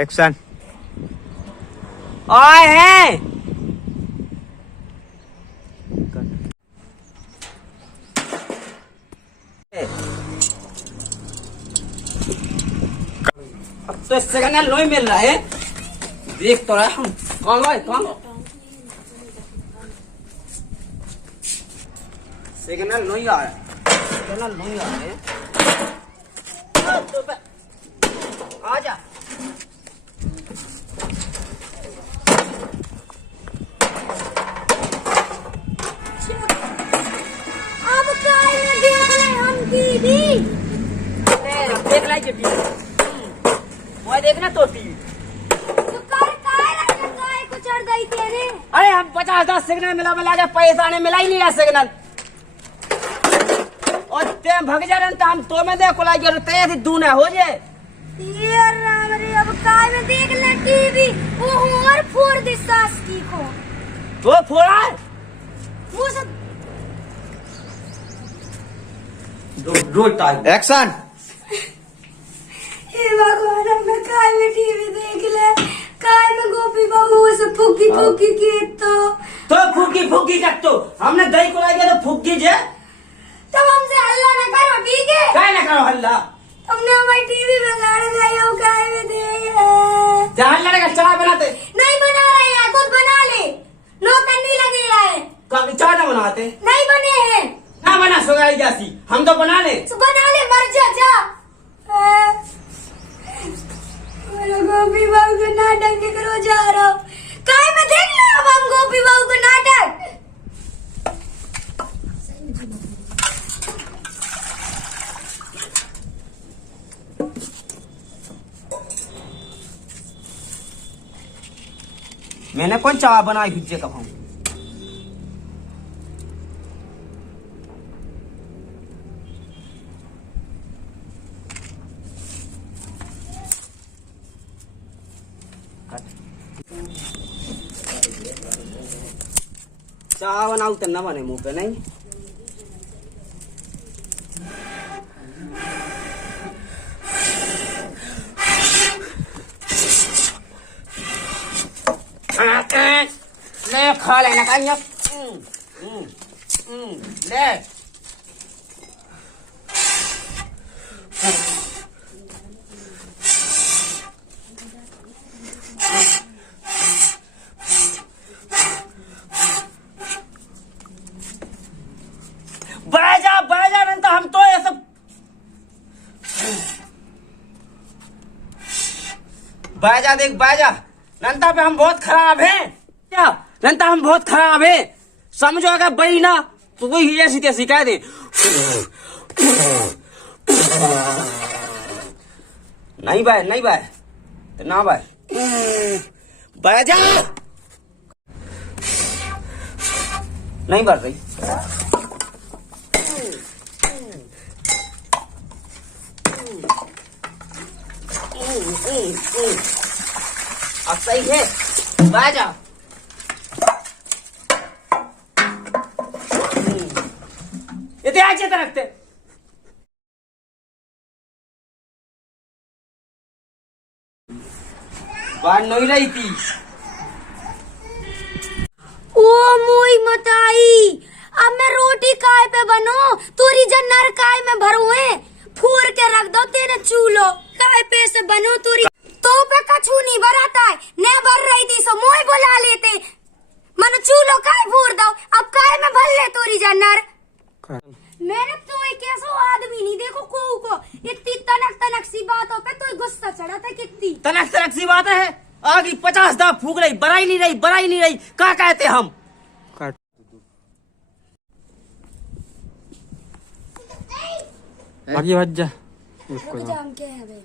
Action. आए हैं अब तो सिग्नल नहीं मिल रहा है। देख तो रहा हम कौन भाई कौन सिग्नल नहीं आ रहा है। सिग्नल नहीं आ रहा है। आजा अब काय में देख रहे हम टीवी। देख लाई टीवी। वो देखना तो टीवी। तो काय को चढ़ गई तेरे। अरे हम 50-10 सिग्नल मिला के पैसा ने मिला ही नहीं रहा सिग्नल। और ते भग जा रहे तो हम तो में देखो लाई जरूर ते थी दूना हो जाए। ये राम रे अब काय में देख ले टीवी। वो और फोड़ दे सास की को। वो फोड़ा है। वो सब दो टाइम एक्शन। हे भगवान मैं काय में टीवी देख ले। काय में गोपी बहू से फुकी फुकी की तो फूकी फूकी तक तो हमने दही को लाई तो फूकी जे। तब हमसे हल्ला न करो ठीक है। काय ना करो हल्ला। तुमने हमारी टीवी बिगाड़ दिया। वो काय में देख ले। जहाँ हल्ला का चाय बनाते नहीं बना रहे हैं खुद बना ले। नौकर नहीं लगे है। चाय ना बनाते नहीं बने हैं। ना बना सोगाई जैसी हम तो बना ले। तो बना ले मर जा जा। गोपी बहू को नाटक नहीं करो जा रहा हूँ। काय में देख ले अब हम गोपी बहू को नाटक। मैंने कौन चाय बनाई भिज्जे कब हम चाय बनाऊ तो न बने मुंह पे नहीं। ले खा लेना का ले बाजा नहीं तो हम तो ये सब बाजा देख बाजा नंता पे हम बहुत खराब हैं क्या। नंता हम बहुत खराब हैं समझो अगर बड़ी ना तो कोई ऐसी तैसी कह दे। नहीं भाई नहीं भाई तो ना भाई बाजा नहीं बढ़ रही। अब सही है बाजा। ये आज रखते बात नहीं रही थी। ओ मुई मताई अब मैं रोटी काय पे बनो। तोरी जन्नर काय में भरुए फूर के रख दो तेरे चूलो। काय पे से बनो तोरी तो पे कछु नहीं भराता है। ने भर रही थी सो मोई बुला लेते मन चूलो काय फूर दो। अब काय में भर ले तोरी जन्नर। मैंने तो एक ऐसा आदमी नहीं देखो को इतनी तनक तनक सी बातों पे तो गुस्सा चढ़ा था। कितनी तनक तनक सी बात है। आगे 50 दाव फूक रही बराई नहीं रही क्या कहते हम। बाकी बच जा। जाम के है बे।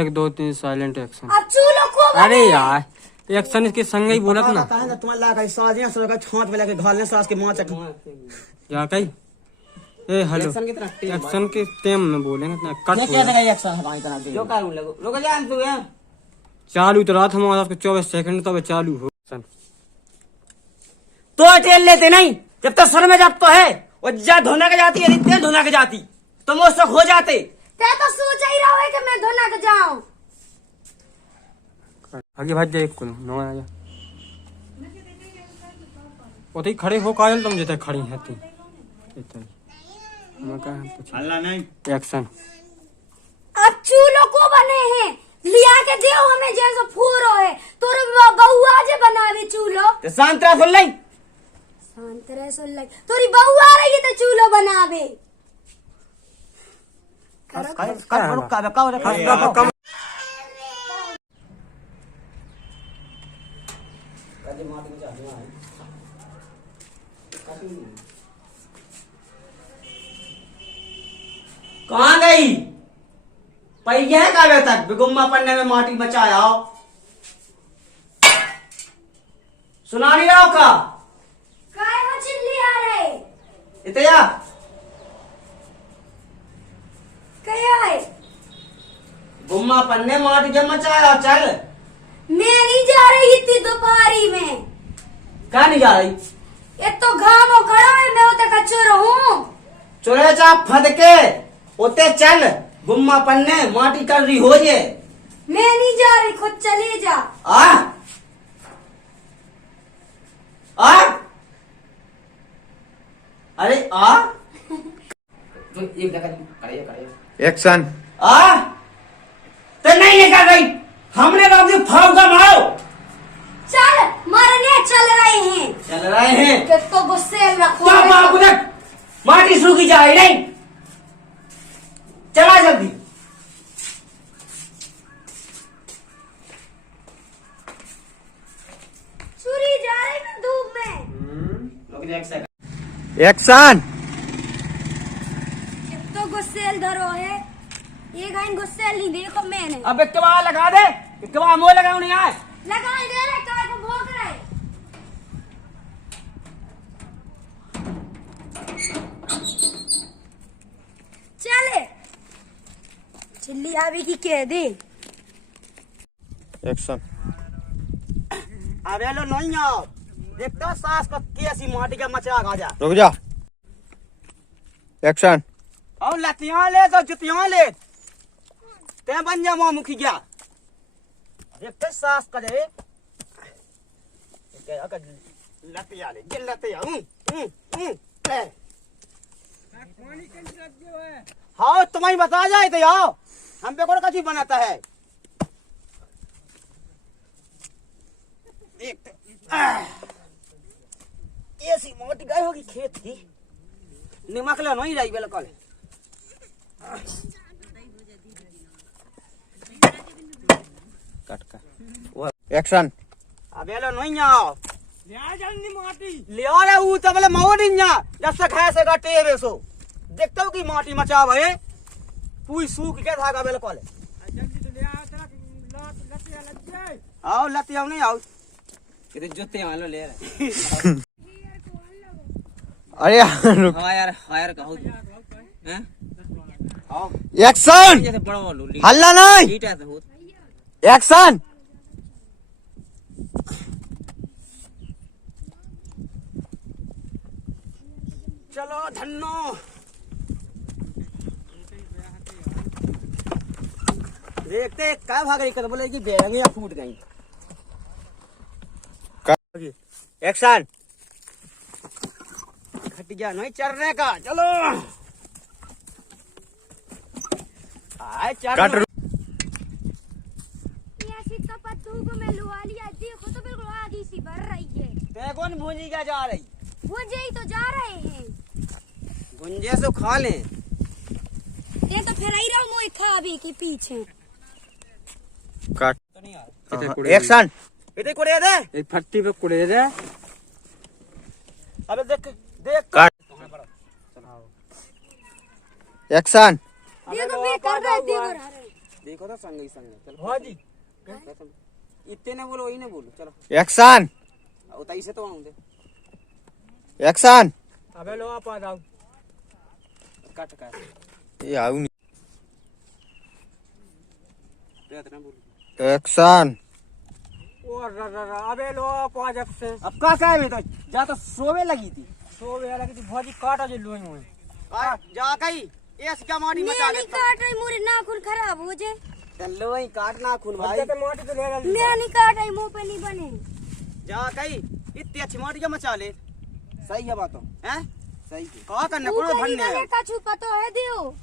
1 2 3 साइलेंट एक्शन। अब चूलो को अरे यार एक्शन इसके संग ही बोलत ना तुम्हारा लागा साजियां सो का छोंट में लेके घालने सास के मां चट क्या कही। ए हेलो एक्शन के टेम में बोलेंगे इतना कट ये क्या देगा एक्शन है इतना जो करूं लगो रुक जा तू है चालू तो रात हमारा 24 सेकंड तब चालू हो एक्शन। तो टेल लेते नहीं जब तक सर में जब तो है वो जा धोना के जाती है इतने धोना के जाती तुम उस तक हो जाते। ते तो सोच ही रहा है कि मैं धोना के जाऊं। आगे भाग जा एक को नो आ जा ओते ही खड़े हो कायल तुम जते खड़ी है तू इतना हम का हल्ला नहीं। एक्शन। अब चूल्हो को बने हैं लिया के दे हमें जैसे फूरो है तोर बउआ जे बनावे चूल्हो तो शांत रह सुन लाई। शांत रह सुन ले तोरी बउआ रही है तो चूल्हो बनावे कहाँ गई पहिया है कावे तक बिगुम्मा पन्ने में माटी मचाया हो सुना नहीं रहा हो का काय हो चिल्ली आ रहे इतया कया है गुम्मा पन्ने माटी जब मचाया चल। मैं नहीं जा रही इतनी दोपहरी में क्या नहीं जा रही ये तो घाम हो खड़ा है मैं उते कच्चो रहूं चोरे चाप फद के उते चल गुम्मा पन्ने माटी कर रही हो ये। मैं नहीं जा रही खुद चले जा आ आ अरे आ तो एक जगह करे एक्शन। आ तो नहीं ये कर रही हमने तो अपनी फाउगा मारो चल मरने चल रहे हैं चल रहे हैं कि तो गुस्से रखो क्या बाप उधर माटी सूखी जाए नहीं चला जल्दी। चुरी जा रही मैं धूप में एक्शन। तो गुस्सेल धरो है ये गाइन गुस्सेल नहीं देखो मैंने अब एक कबाड़ लगा दे एक कबाड़ मोह लगाओ नहीं आए लगाए दे रहे काय को भोग रहे चले चिल्ली आवी की कह दे एक्शन। अबे लो नहीं आओ देखता सास को कैसी माटी का मचा आ जा। रुक जा। एक्शन। और लतियां ले तो जुतियां ले ते बन जा मुंह मुखी गया देखते सास का दे क्या का लतिया ले ये लतिया ले हाँ तुम्हें बता जाए तो आओ हम पे कौन कची बनाता है ऐसी मोटी गाय होगी खेत की निमक लो नहीं रही बिल्कुल कट का एक्शन। अबे लो नहीं आओ ले आ जल्दी माटी ले आ रे ऊ तबले मोड़ी ना जब से खाए से गटे बेसो देखता हूं कि माटी मचा भए पूरी सूख के धागा बिल्कुल जल्दी तो ले आ तेरा लतिया लग जाए आओ लतिया नहीं आओ इधर जूते वालो ले रहे अरे यार रुक। हां यार कहो हैं आओ एक्शन। जैसे बड़ा बोलो हल्ला नहीं। ठीक है तो एक्शन। चलो धन्नो देखते क्या भाग रही कद बोले कि बेरंग या फूट गई एक्शन। खटिया नहीं चढ़ने का चलो आए चढ़ कट। ऐसी तो पत्तू को मैं लुआ लिया देखो तो बिल्कुल आगी सी भर रही है ते कौन भूंजी क्या जा रही वो जई तो जा रहे हैं भुंजे से खा ले ये तो फिर आई रहा मोई खा भी के पीछे कट। तो नहीं आ एक्शन। इधर कुड़े दे एक फट्टी पे कुड़े दे अबे देख देख कट। एक्शन। देखो मैं कर रहा देखो देखो तो संग ही संग चलो हां जी इतने ने बोलो वही ने बोलो चलो एक्शन। उताई से तो आऊं दे एक्शन। अबे लो आप आ जाओ कट का ये आऊ नहीं। तो इतना बोलो एक्शन। अबे लो आप आ जब से अब का है में तो जा तो सोवे लगी थी सो वे लगी थी भौजी काटा जे लोई हुए जा कहीं ऐस क्या माटी मैं मचा नहीं लेता काट रही मोरे नाखून खराब हो जाए चलो ही काटना खून भाई। भाई माटी तो ले गई मैं नहीं काट रही, मुंह पे नहीं बने। जा कहीं इतनी अच्छी माटी क्या मचा ले। सही है बात हैं सही कहा करने को ऊपर ही भरने गले का छुपा तो है दियो।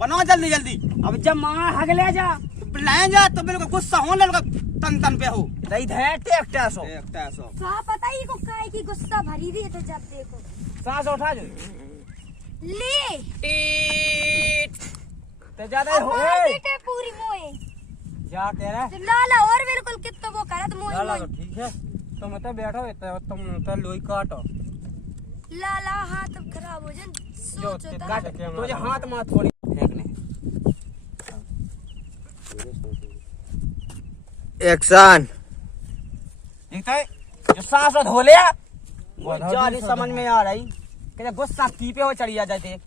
बनाओ जल्दी जल्दी। अब जब मां हगले जा लाए जा तो मेरे को गुस्सा होने लगा तन तन पे हो। दई धै टेक्टा सो देखता सो कहा पता ही को काय की गुस्सा भरी रही है जब देखो। सांस उठा जो ले ते ज्यादा हो बेटे पूरी मोए जा कह रहा तो लाला और बिल्कुल कितना वो करत मोए लाला मोए। तो ठीक है, तुम तो बैठो तुम तो लोई काटो लाला हाथ खराब हो जाए जो सोचो तो। काट के तुझे हाथ में थोड़ी फेंकने एक्शन। दिखता है जो सांस धो लिया जा नहीं समझ में आ रही कि गुस्सा की पे हो चढ़ी जा जाते हैं।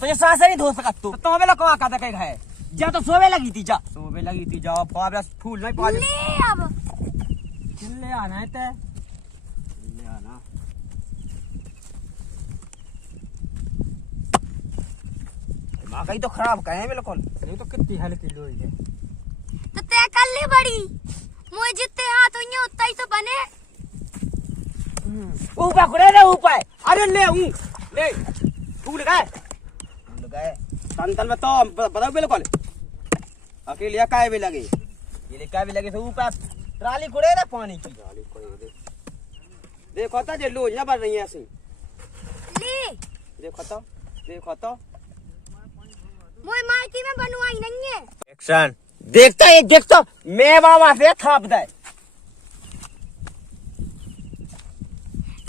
तो ये सांस नहीं धो सकत तू तो हमें कहा कहता कहीं है जा तो सोवे लगी थी जा सुबह लगी थी जाओ फावड़ा फूल नहीं पा ले अब चिल्ले आना है ते दिमाग ही तो खराब कहे बिल्कुल। ये तो कितनी हल्की लोई है। तो तय कर ली बड़ी मुझे जितने हाथ हुई उतना ही तो बने। ऊपर खड़े रे ऊपर अरे ले हूँ ले फूल गए गए तन तन में तो बताओ बिल्कुल अकेले काय भी लगे ये लिखा भी लगे तो ऊपर ट्राली खड़े रे पानी की देखो तो जे लोज ना बढ़ रही है ऐसे ले देखो तो मोए मायकी में बनवाई नहीं है। एक्शन। देखता मैं बाबा से थाप दे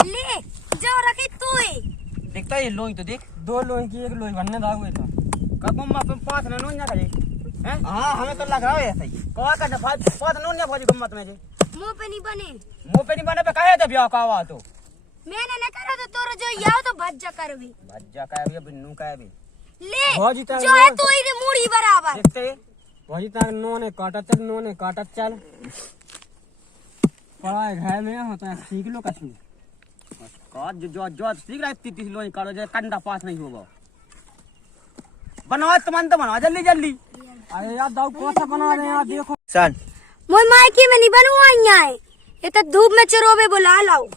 ले जो रखी तू ही देखता ये लोई तो देख दो लोई की एक लोई बनने दाग हुए था। कब मम्मा तुम पास ना नोन ना करे हैं हाँ हमें तो लग रहा है ऐसा ही कहा कर पास नोन ना भोजी गम्मत में जे मुंह पे नहीं बने। मुंह पे नहीं बने पे कहे तो ब्याह का हुआ तो मैंने न करा तो तोरा जो याव तो भज जा कर भी भज्जा का भी बिन्नू का भी ले भौजी तक जो है तू ही रे मूड़ी बराबर। देखते वही तक नोने काटा चल पढ़ाई घर में होता है, सीख लो कछु। का जो सीख रहा है 30 लोई करो जे कंडा पास नहीं होगा बनाओ तुम तो बनाओ जल्दी जल्दी अरे यार दाऊ कौन सा बना रहे हैं यार, देखो एक्शन। मोए मायकी में नहीं बनवाई है ये तो धूप में चरोबे बुला लाओ।